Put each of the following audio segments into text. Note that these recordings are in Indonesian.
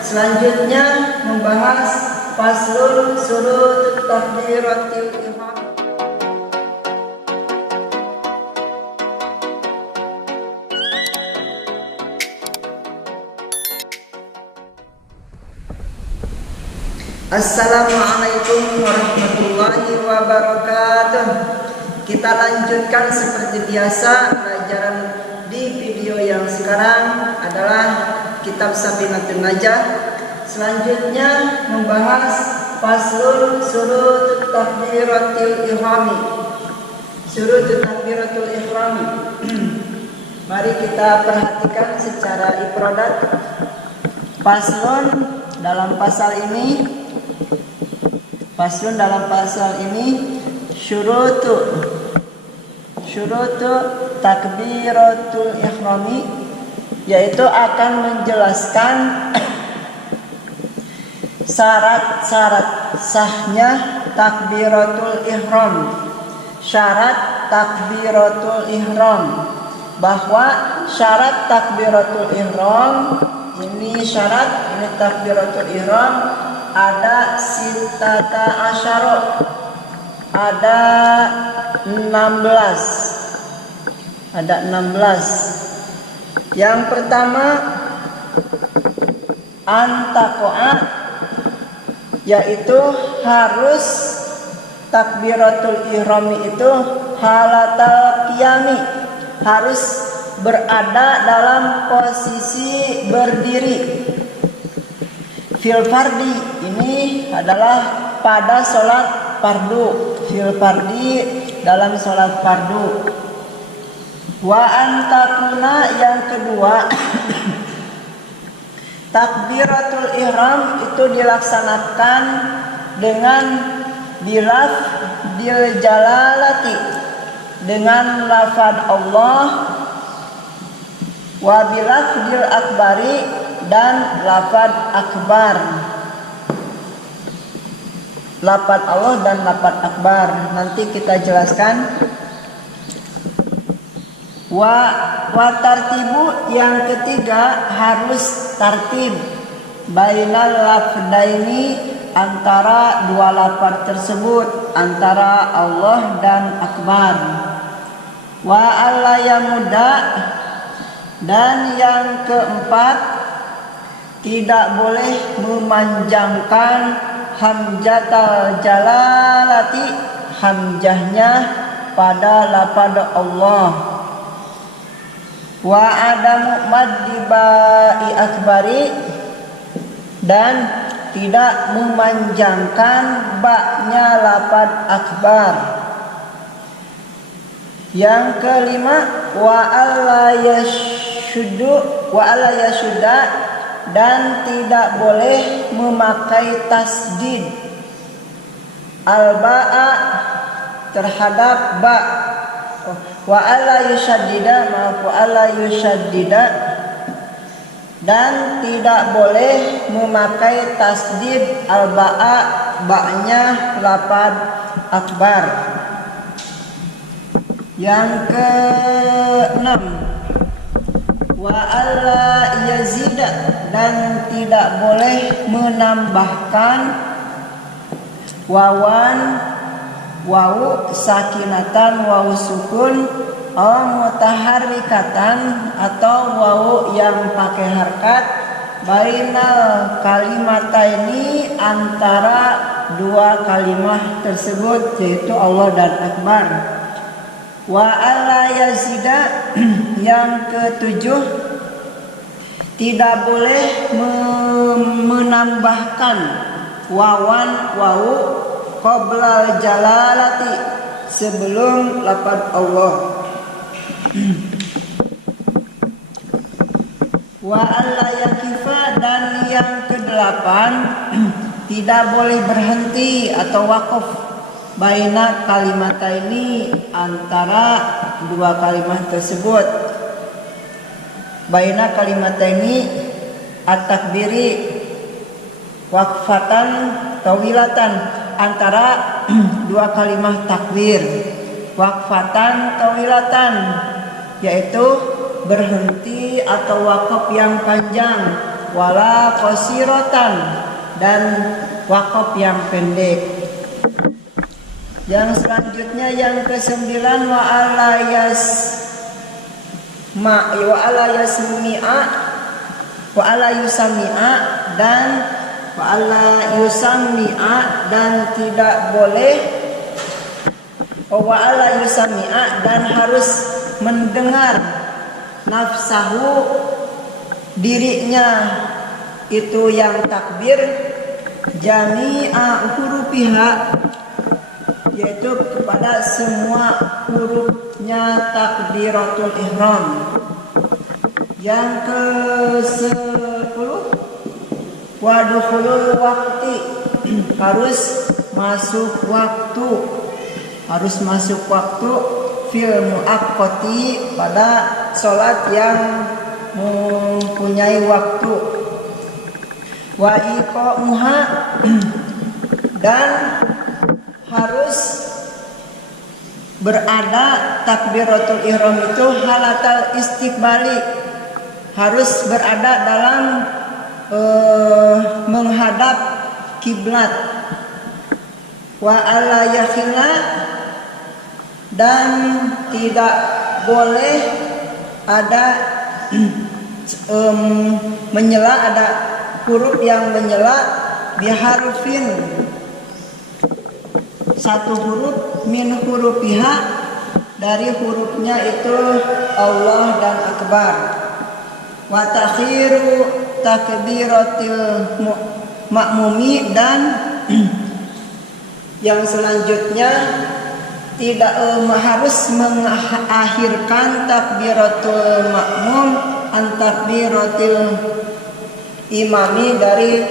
Selanjutnya membahas faslun surut takbiratul ihram. Assalamualaikum warahmatullahi wabarakatuh. Kita lanjutkan seperti biasa pelajaran di video yang sekarang adalah kitab Safinatul Najah. Selanjutnya membahas faslun surut takbiratul ihrami. Surut takbiratul ihrami. Mari kita perhatikan secara ifradat. Faslun dalam pasal ini syurutu takbiratul ihrami, yaitu akan menjelaskan syarat-syarat sahnya takbiratul ihram. Syarat takbiratul ihram, bahwa syarat takbiratul ihram ini takbiratul ihram ada sitata asyara, ada 16. Yang pertama antakoa, yaitu harus takbiratul ihrami itu halatal qiyami, harus berada dalam posisi berdiri. Fil fardi, ini adalah pada sholat fardu. Fil fardi, dalam sholat fardu. Wa antakuna, yang kedua takbiratul ihram itu dilaksanakan dengan bilafdil jalalati, dengan lafaz Allah, wa bilafdil akbari, dan lafaz akbar. Lafaz Allah dan lafaz akbar nanti kita jelaskan. Wa tartibu, yang ketiga harus tartib bainal lafdaini, antara dua lafaz tersebut, antara Allah dan akbar. Wa alla yamuda, dan yang keempat tidak boleh memanjangkan hamzatul jalalati, hamzahnya pada lafaz Allah. Wa adamu maddi ba'i akbari, dan tidak memanjangkan ba'nya lafaz akbar. Yang kelima wa alla yashudda, dan tidak boleh memakai tasdid al-ba'a terhadap ba. Wa alla yushaddida, dan tidak boleh memakai tasdid al-ba'a, ba'nya lafaz akbar. Yang keenam wa alla yazida, dan tidak boleh menambahkan wawu sakinatan, wawu sukun, mutaharrikatan, atau wawu yang pakai harkat, bainal kalimataini, antara dua kalimah tersebut, yaitu Allah dan akbar. Wa alla yazida, yang ketujuh tidak boleh menambahkan wawu qoblal jalalati, sebelum lafaz Allah. Wa alla yakifa, dan yang kedelapan tidak boleh berhenti atau wakaf baina kalimataini, antara dua kalimat tersebut. Baina kalimataini at-takbiri waqfatan tawilatan, antara dua kalimat takbir. Waqfatan tawilatan, yaitu berhenti atau wakaf yang panjang. wala qasiratan, dan wakaf yang pendek. Yang selanjutnya yang ke-9, wa ala yusami'a dan tidak boleh wa ala yusami'a dan harus mendengar nafsahu dirinya itu yang takbir jami'a hurufiha, yaitu kepada semua hurufnya takbiratul ihram. Yang ke-10, wa dukhulul waqti, harus masuk waktu fil muaqqati, pada sholat yang mempunyai waktu. Wa iqamuha, dan harus berada takbiratul ihram itu halatal istiqbali, harus berada dalam menghadap kiblat. Wa alla yakhila, dan tidak boleh ada menyela, ada huruf yang menyela biharufin, satu huruf min hurufiha, dari hurufnya itu Allah dan akbar. Wa takhiru takbiratil ma'mumi, dan yang selanjutnya tidak harus mengakhirkan takbiratul makmum an takbiratil imami, dari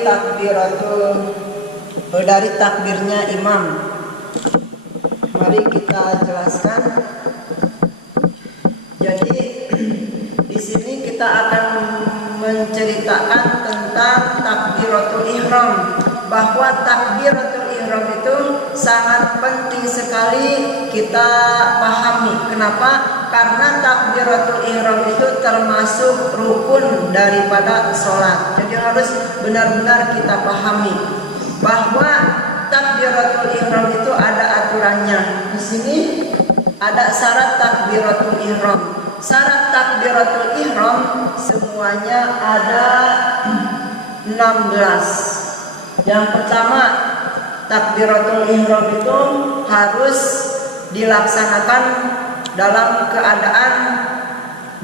takbirnya imam. Mari kita jelaskan. Jadi di sini kita akan menceritakan tentang takbiratul ihram, bahwa takbiratul ihram itu sangat penting sekali kita pahami. Kenapa? Karena takbiratul ihram itu termasuk rukun daripada sholat. Jadi harus benar-benar kita pahami bahwa takbiratul ihram itu ada aturannya. Di sini ada syarat takbiratul ihram. Syarat takbiratul ihram semuanya ada 16. Yang pertama, takbiratul ihram itu harus dilaksanakan dalam keadaan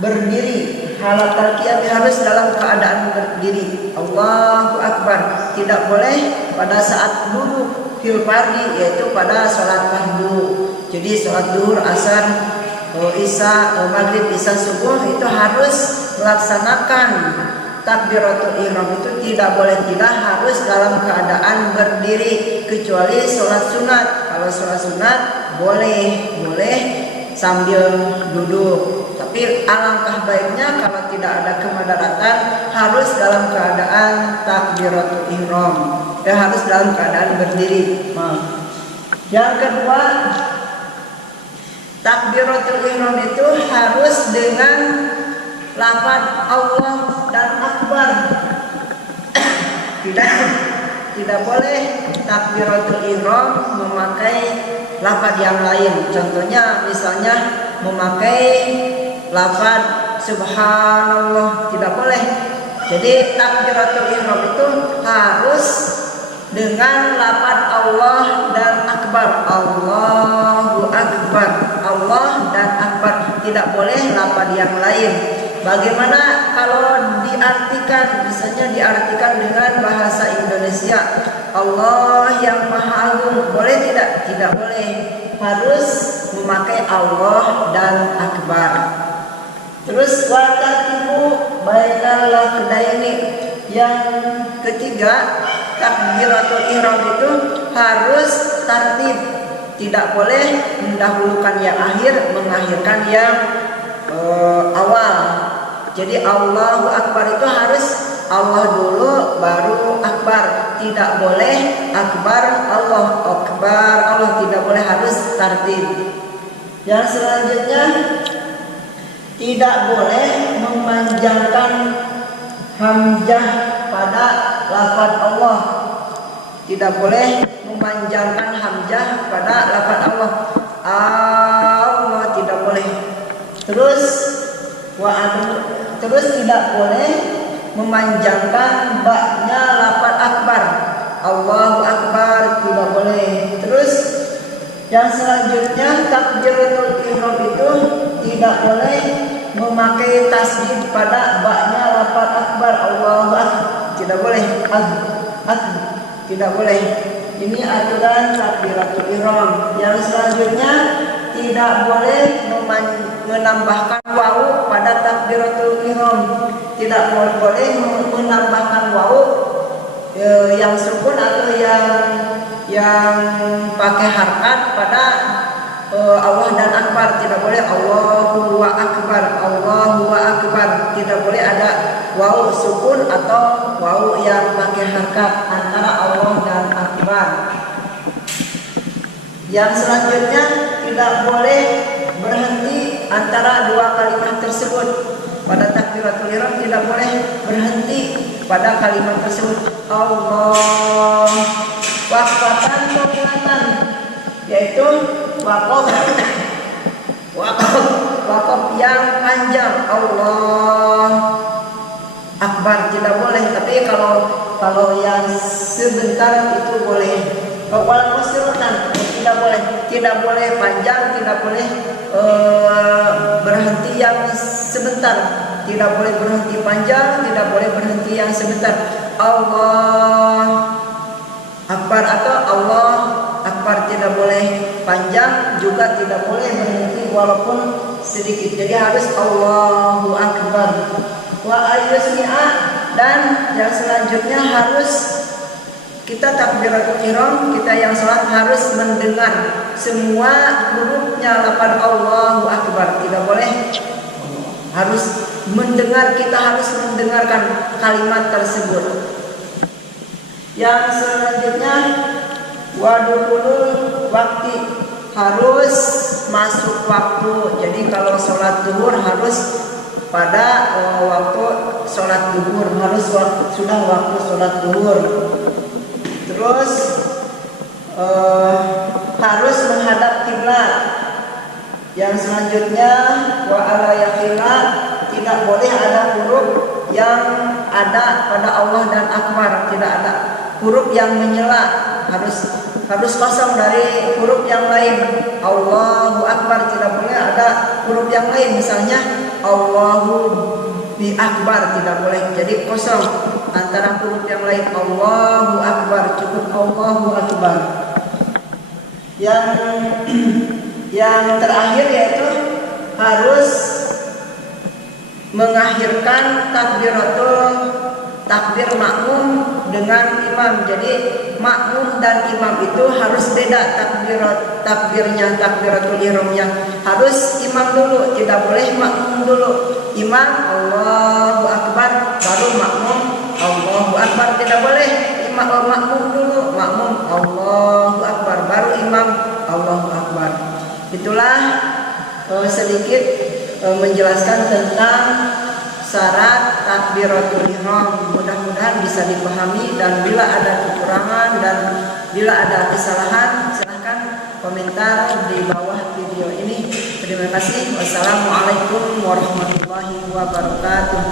berdiri. Halatal qiyam harus dalam keadaan berdiri. Allahu akbar. Tidak boleh pada saat duduk fil fardhi, yaitu pada sholat fardu. Jadi sholat zuhur, asar, isya, maghrib, isya, subuh itu harus melaksanakan takbiratul ihram. Itu tidak boleh tidak, harus dalam keadaan berdiri, kecuali sholat sunat. Kalau sholat sunat boleh sambil duduk. Tapi alangkah baiknya kalau tidak ada kemudaratan harus dalam keadaan takbiratul ihram. Harus dalam keadaan berdiri. Yang kedua, takbiratul ihram itu harus dengan lafaz Allah dan akbar. Tidak boleh takbiratul ihram memakai lafaz yang lain. Contohnya misalnya memakai lafaz subhanallah, tidak boleh. Jadi takbiratul ihram itu harus dengan lafaz Allah dan akbar. Allahu akbar, Allah dan akbar, tidak boleh lafaz yang lain. Bagaimana kalau diartikan, misalnya diartikan dengan bahasa Indonesia, Allah yang Maha Agung, boleh tidak? Tidak boleh. Harus memakai Allah dan akbar. Terus watatibu bainal lafdaini. Yang ketiga, takbiratul ihram itu harus tertib. Tidak boleh mendahulukan yang akhir, mengakhirkan yang awal. Jadi Allahu akbar itu harus Allah dulu baru akbar. Tidak boleh akbar Allah, tidak boleh, harus tertib. Yang selanjutnya, tidak boleh memanjangkan hamzah pada lafaz Allah. Tidak boleh memanjangkan hamzah pada lafaz Allah. Allah tidak boleh. Terus tidak boleh memanjangkan baknya lafaz akbar. Allahu akbar tidak boleh. Terus yang selanjutnya takbiratul ihram itu tidak boleh memakai tasdid pada baknya lafaz akbar. Allahu akbar tidak boleh. Tidak boleh. Ini aturan takbiratul ihram. Yang selanjutnya tidak boleh menambahkan wawu pada takbiratul ihram. Tidak boleh menambahkan wawu yang sukun atau yang pakai harkat pada Allah dan akbar. Tidak boleh Allahu akbar, Allahu akbar. Tidak boleh ada wawu sukun atau wawu yang pakai harkat antara Allah dan akbar. Yang selanjutnya tidak boleh berhenti antara dua kalimat tersebut. Pada takbiratul ihram tidak boleh berhenti pada kalimat tersebut. Allah waqfatan mutlaqan, yaitu waqaf yang panjang. Allah akbar tidak boleh, tapi kalau yang sebentar itu boleh. Walaupun surutan tidak boleh panjang, tidak boleh berhenti yang sebentar, tidak boleh berhenti panjang, tidak boleh berhenti yang sebentar. Allah akbar atau Allah akbar tidak boleh panjang, juga tidak boleh berhenti walaupun sedikit. Jadi harus Allahu akbar. Wa ayyusmi'a, dan yang selanjutnya harus kita takbiratul ihram, kita yang salat harus mendengar semua hurufnya lafaz Allahu akbar. Tidak boleh, harus mendengar, kita harus mendengarkan kalimat tersebut. Yang selanjutnya wadukulul waktu, harus masuk waktu. Jadi kalau sholat zuhur harus pada waktu sholat zuhur, harus sudah waktu sholat zuhur. Terus harus menghadap kiblat. Yang selanjutnya wa ala yakhila, tidak boleh ada huruf yang ada pada Allah dan akbar, tidak ada huruf yang menyela, harus kosong dari huruf yang lain. Allahu akbar tidak boleh ada huruf yang lain, misalnya Allahu bi akbar tidak boleh, jadi kosong antara huruf yang lain. Allahu akbar, cukup Allahu akbar. Yang terakhir yaitu harus mengakhirkan takbir makmum dengan imam. Jadi makmum dan imam itu harus beda takbirnya, takbiratul ihramnya. Harus imam dulu, tidak boleh makmum dulu. Imam Allahu akbar baru makmum Allahu akbar, tidak boleh. Makmum dulu, makmum Allahu akbar baru imam Allahu akbar. Itulah sedikit menjelaskan tentang syarat takbiratul ihram. Mudah-mudahan bisa dipahami, dan bila ada kekurangan dan bila ada kesalahan silahkan komentar di bawah video ini. Terima kasih. Wassalamualaikum warahmatullahi wabarakatuh.